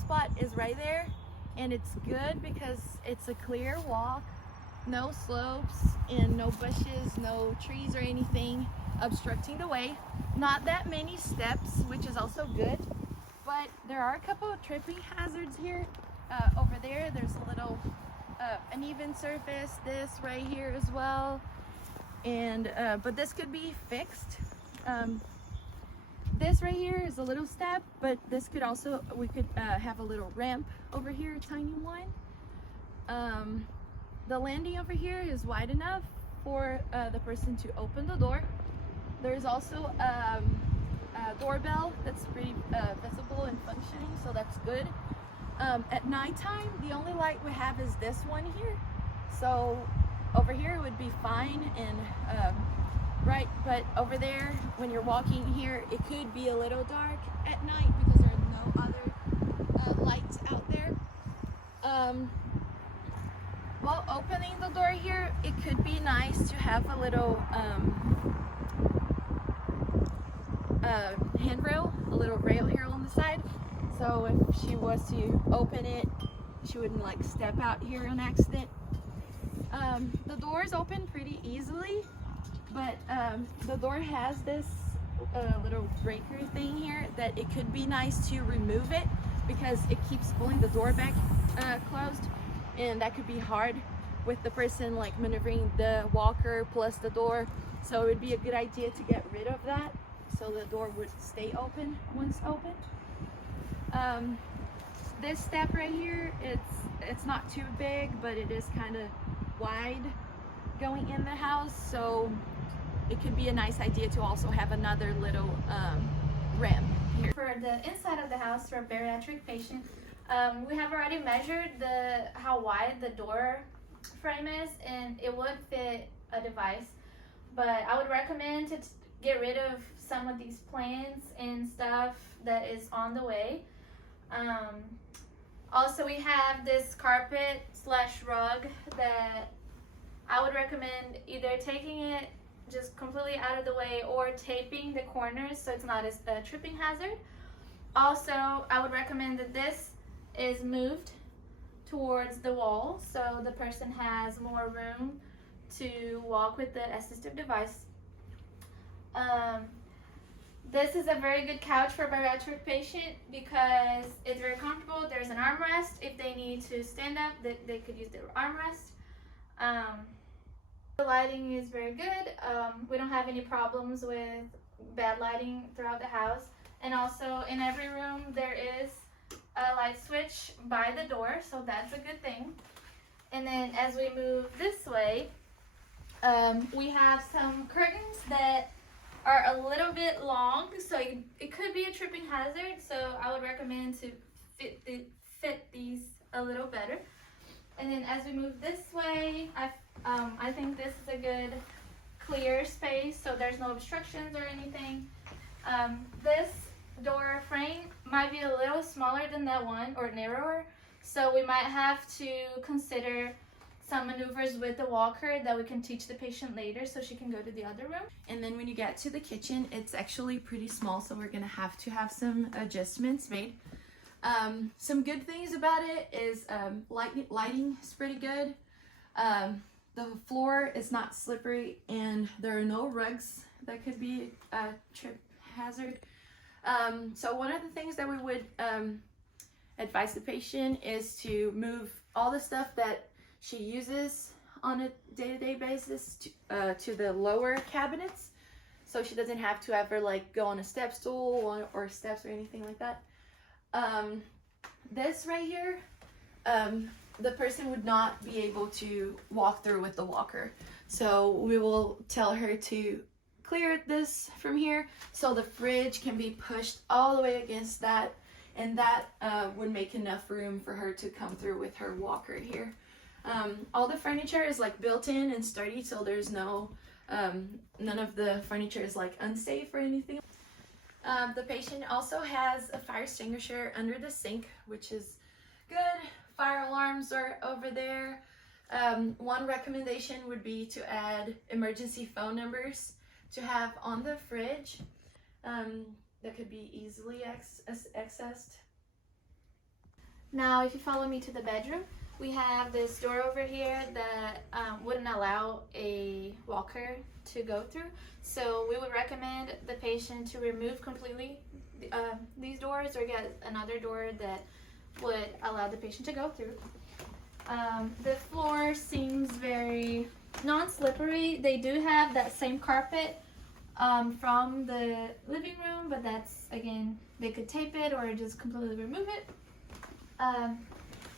spot is right there, and it's good because it's a clear walk, no slopes and no bushes, no trees or anything obstructing the way. Not that many steps, which is also good, but there are a couple of tripping hazards here. Over there, there's a little uneven surface, this right here as well, and but this could be fixed. This right here is a little step, but this could also, we could have a little ramp over here, a tiny one. The landing over here is wide enough for the person to open the door. There's also a doorbell that's pretty visible and functioning, so that's good. At nighttime, the only light we have is this one here. So over here it would be fine, and right, but over there, when you're walking here, it could be a little dark at night because there are no other lights out there. While opening the door here, it could be nice to have a little handrail, a little rail here on the side. So if she was to open it, she wouldn't like step out here on accident. The doors open pretty easily, but the door has this little breaker thing here that it could be nice to remove it because it keeps pulling the door back closed, and that could be hard with the person like maneuvering the walker plus the door. So it would be a good idea to get rid of that so the door would stay open once open. This step right here, it's not too big, but it is kind of wide going in the house, so it could be a nice idea to also have another little ramp here. For the inside of the house for a bariatric patient, we have already measured how wide the door frame is, and it would fit a device, but I would recommend to get rid of some of these plants and stuff that is on the way. Also, we have this carpet / rug that I would recommend either taking it just completely out of the way or taping the corners so it's not a tripping hazard. Also, I would recommend that this is moved towards the wall so the person has more room to walk with the assistive device. This is a very good couch for a bariatric patient because it's very comfortable. There's an armrest. If they need to stand up, they could use their armrest. The lighting is very good. We don't have any problems with bad lighting throughout the house. And also in every room there is a light switch by the door, so that's a good thing. And then as we move this way, we have some curtains that are a little bit long, so it could be a tripping hazard, so I would recommend to fit these a little better. And then as we move this way, I think this is a good clear space, so there's no obstructions or anything. This door frame might be a little smaller than that one, or narrower, so we might have to consider some maneuvers with the walker that we can teach the patient later so she can go to the other room. And then when you get to the kitchen, it's actually pretty small, so we're gonna have to have some adjustments made. Some good things about it is lighting is pretty good. The floor is not slippery, and there are no rugs that could be a trip hazard. So one of the things that we would advise the patient is to move all the stuff that she uses on a day-to-day basis to the lower cabinets, so she doesn't have to ever like go on a step stool or steps or anything like that. This right here, the person would not be able to walk through with the walker, so we will tell her to clear this from here so the fridge can be pushed all the way against that, and that would make enough room for her to come through with her walker here. All the furniture is like built in and sturdy, so there's no none of the furniture is like unsafe or anything. The patient also has a fire extinguisher under the sink, which is good. Fire alarms are over there. One recommendation would be to add emergency phone numbers to have on the fridge that could be easily accessed. Now, if you follow me to the bedroom, we have this door over here that wouldn't allow a walker to go through. So we would recommend the patient to remove completely these doors or get another door that would allow the patient to go through. The floor seems very non-slippery. They do have that same carpet from the living room, but that's, again, they could tape it or just completely remove it.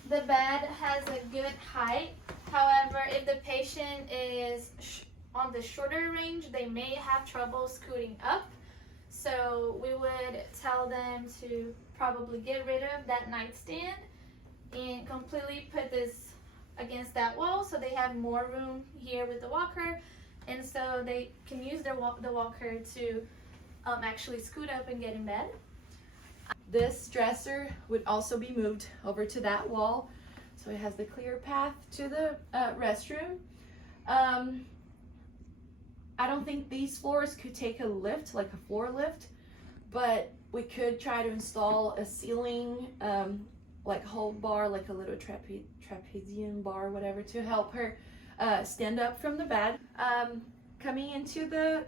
The bed has a good height. However, if the patient is on the shorter range, they may have trouble scooting up. So we would tell them to probably get rid of that nightstand and completely put this against that wall so they have more room here with the walker, and so they can use the walker to actually scoot up and get in bed. This dresser would also be moved over to that wall, so it has the clear path to the restroom. I don't think these floors could take a lift, like a floor lift, but we could try to install a ceiling, like hold bar, like a little trapezium bar, whatever, to help her stand up from the bed. Coming into the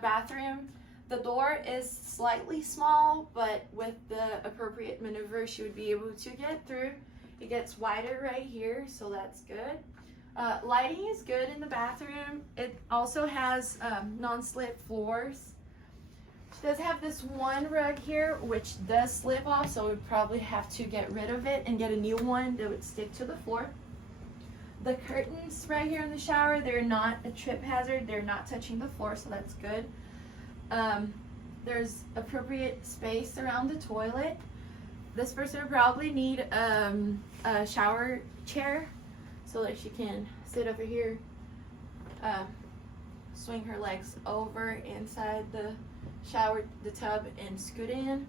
bathroom, the door is slightly small, but with the appropriate maneuver, she would be able to get through. It gets wider right here, so that's good. Lighting is good in the bathroom. It also has non-slip floors. She does have this one rug here, which does slip off, so we'd probably have to get rid of it and get a new one that would stick to the floor. The curtains right here in the shower, they're not a trip hazard. They're not touching the floor, so that's good. There's appropriate space around the toilet. This person would probably need a shower chair so that she can sit over here, swing her legs over inside the shower, the tub, and scoot in.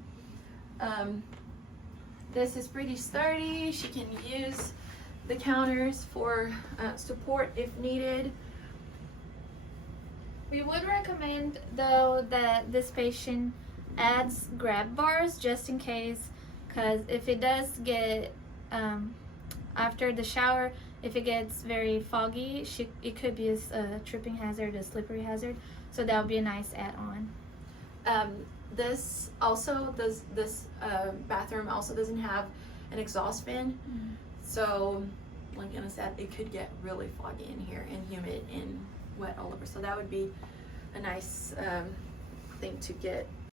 This is pretty sturdy. She can use the counters for support if needed. We would recommend, though, that this patient adds grab bars just in case, because if it does get, after the shower, if it gets very foggy, it could be a tripping hazard, a slippery hazard, so that would be a nice add-on. This bathroom also doesn't have an exhaust fan, so like Anna said, it could get really foggy in here and humid and wet all over, so that would be a nice thing to get